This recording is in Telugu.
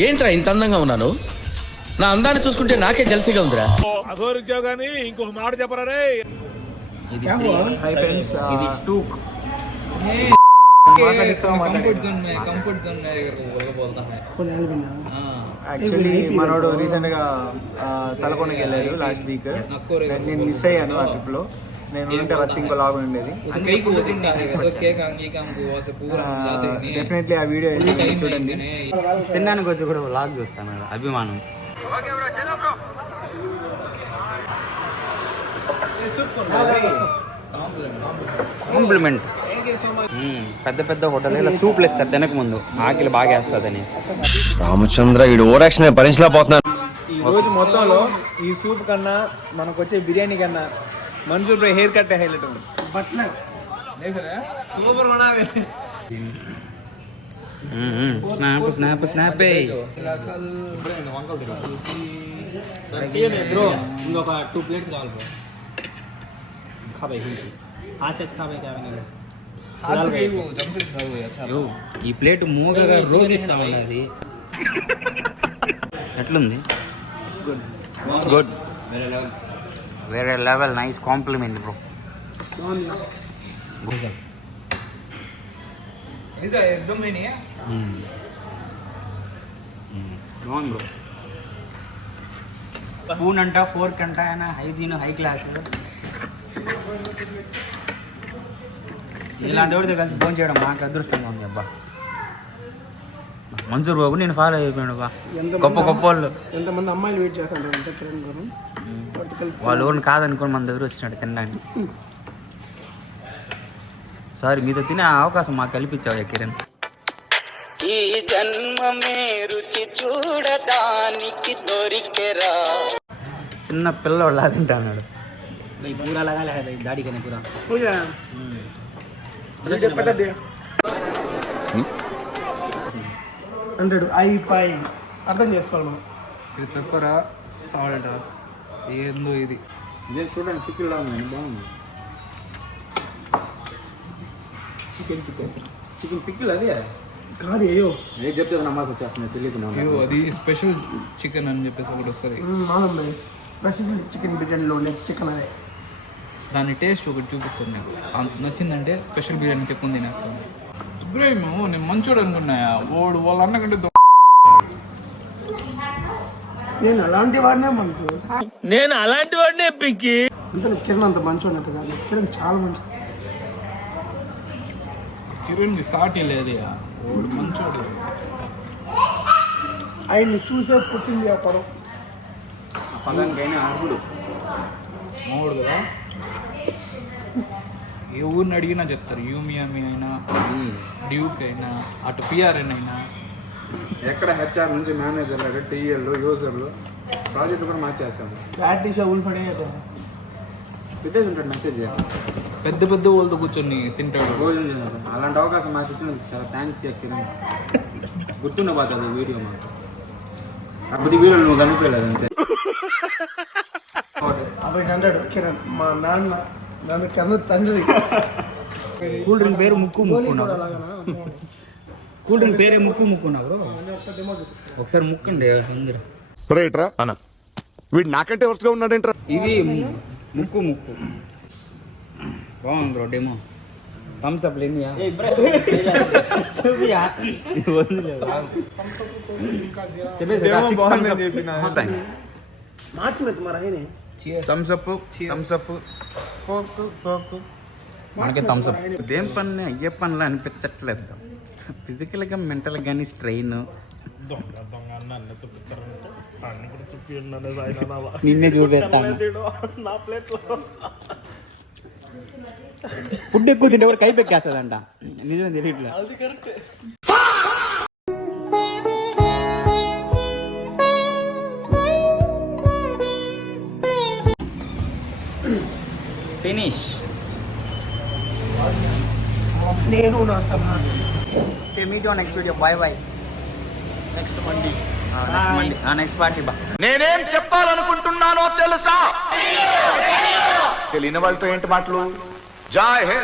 ఏంట్రా ఇంత అందంగా ఉన్నాను? నా అందాన్ని చూసుకుంటే నాకే జలసిగా ఉందిరా. ఇంకొక మాట చెప్పరా? ఇది టూక్ యాక్చువల్లీ మనోడు రీసెంట్ గా తలకొండకి వెళ్ళాడు లాస్ట్ వీక్. నేను మిస్ అయ్యాను ఆ ట్రిప్ లో. నేను ఉంటే వచ్చి ఇంకో లాగ్ ఉండేది. డెఫినెట్లీ ఆ వీడియో చూడండి. తినడానికి వచ్చి కూడా లాగ్ చూస్తాను. అభిమానం. కాంప్లిమెంట్. పెద్ద పెద్ద హోటల్ ఇలా సూప్లు ఇస్తారు తినక ముందు, ఆకలి బాగా వేస్తుంది అనేసి. రామచంద్ర ఈ ఓవరాక్షన్ భరించలేకపోతున్నాను. ఈ రోజు మొత్తంలో ఈ సూప్ కన్నా మనకు వచ్చే బిర్యానీ కన్నా మన్సూర్ హెయిర్ కట్ హైలైట్ ఉంది. Super snap snap snap. Bro ఇంకొక 2 ప్లేట్స్ కావాలి బ్రో. ఈ ప్లేట్ మూగగా రోజు ఇస్తామన్నది. ఎట్లుంది? గుడ్, వేరే లెవెల్. Nice compliment bro. బాగుంది బ్రో. స్పూన్ అంట, ఫోర్క్ అంట, ఆయన హైజీన్ హై క్లాస్. ఇలాంటి వాడితో కలిసి ఫోన్ చేయడం మాకు అదృష్టంగా ఉంది. అబ్బా మన్సూర్ బాబు నేను ఫాలో అయిపోయాడు. బా గొప్ప గొప్ప వాళ్ళు ఎంతమంది అమ్మాయిలు వెయిట్ చేస్తారు. వాళ్ళు ఎవరిని కాదనుకోని మన దగ్గర వచ్చినాడు తినడానికి. సారీ, మీతో తినే అవకాశం మాకు కల్పించావు కిరణ్. ఈ జన్మమే రుచి చూడడానికి దొరికెరా. చిన్న పిల్లవాళ్ళు అది తింటాడు. पूरा लगा है भाई दाढ़ी करने पूरा అంటాడు. అయిపోయి అర్థం చేసుకోవాలి మనం. ఇది పెప్పరా సాల్టా ఏందో ఇది. ఇదే చూడండి, చికెన్ బాగుంది. చికెన్ పిక్కిల్ అదే కాదు. అయ్యో నేను చెప్తే నమ్మాల్సి వచ్చేస్తుంది తెలియకుండా. అది స్పెషల్ చికెన్ అని చెప్పేసి ఒకటి వస్తుంది. మామూలు స్పెషల్ చికెన్ బిర్యానీలో ఉండే చికెన్ అదే. దాని టేస్ట్ ఒకటి చూపిస్తుంది నాకు. నచ్చిందంటే స్పెషల్ బిర్యానీ చెప్పుకొని తినేస్తాను. ఇబ్రాహిం నేను మంచోడు అనుకున్నాయా? వాళ్ళ అన్నకంటే నేను అలాంటి వాడినే మనసు. నేను అలాంటి వాడినే పింకి. అంత కిరణ్ అంత మంచోడు అంత కాదు. కిరణ్ చాలా మంచి. కిరణ్కి సాటి లేదు. వాడు మంచోడు. ఆయన్ని చూసే పుట్టింది ఆ పరం. పదానికైనా అర్హుడు మావాడు కదా. ఏ ఊరిని అడిగినా చెప్తారు. యూమియామి అయినా, డ్యూక్ అయినా, అటు పిఆర్ఎన్ అయినా. ఎక్కడ హెచ్ఆర్ నుంచి మేనేజర్ టీఎల్ యూజర్లు ప్రాజెక్ట్ కూడా మార్చేస్తాము. పెట్టేసి ఉంటాడు మెసేజ్. పెద్ద పెద్ద వాళ్ళతో కూర్చొని తింటాడు. భోజనం చేశారు. అలాంటి అవకాశం మాకు ఇచ్చిన చాలా థ్యాంక్స్ కిరణ్. గుర్తుండ పోతుంది వీడియో మాకు. అప్పుడు వీడియో నువ్వు కనిపించలేదు అంతే. అప్పుడు అంటాడు కిరణ్ మా నాన్న నన్ను కన్న తండ్రి. కూల్ డ్రింక్ పేరు ముక్కు ముక్కున్నావు. కూల్ డ్రింక్ పేరే ముక్కు ముక్కున్నావు. ఒకసారి ముక్కండి అందరూ. రైట్రా అన్న వీడు నాకంటే వరుసగా ఉన్నాడేంట్రా. ఇది ముక్కు ముక్కు బాగుంది బ్రో. డెమో థమ్స్ అప్ లేని మనకి థమ్స్ అప్. ఇదేం పని అయ్యే పనులు అనిపించట్లేదు. ఫిజికల్గా మెంటల్గా కానీ స్ట్రెయిన్. నిన్నే చూపెడతాను. ఫుడ్ ఎక్కువ తింటే ఎవరు కై పెక్కేస్తుందంట. నిజమే తెలియట్లే. ఫినిష్. నేను నా సభ. Meet on next video. Bye bye. Next మండి నెక్స్ట్ పార్టీ. నేనేం చెప్పాలనుకుంటున్నానో తెలుసా? తెలియని వాళ్ళతో ఏంటి మాటలు? జై హింద్.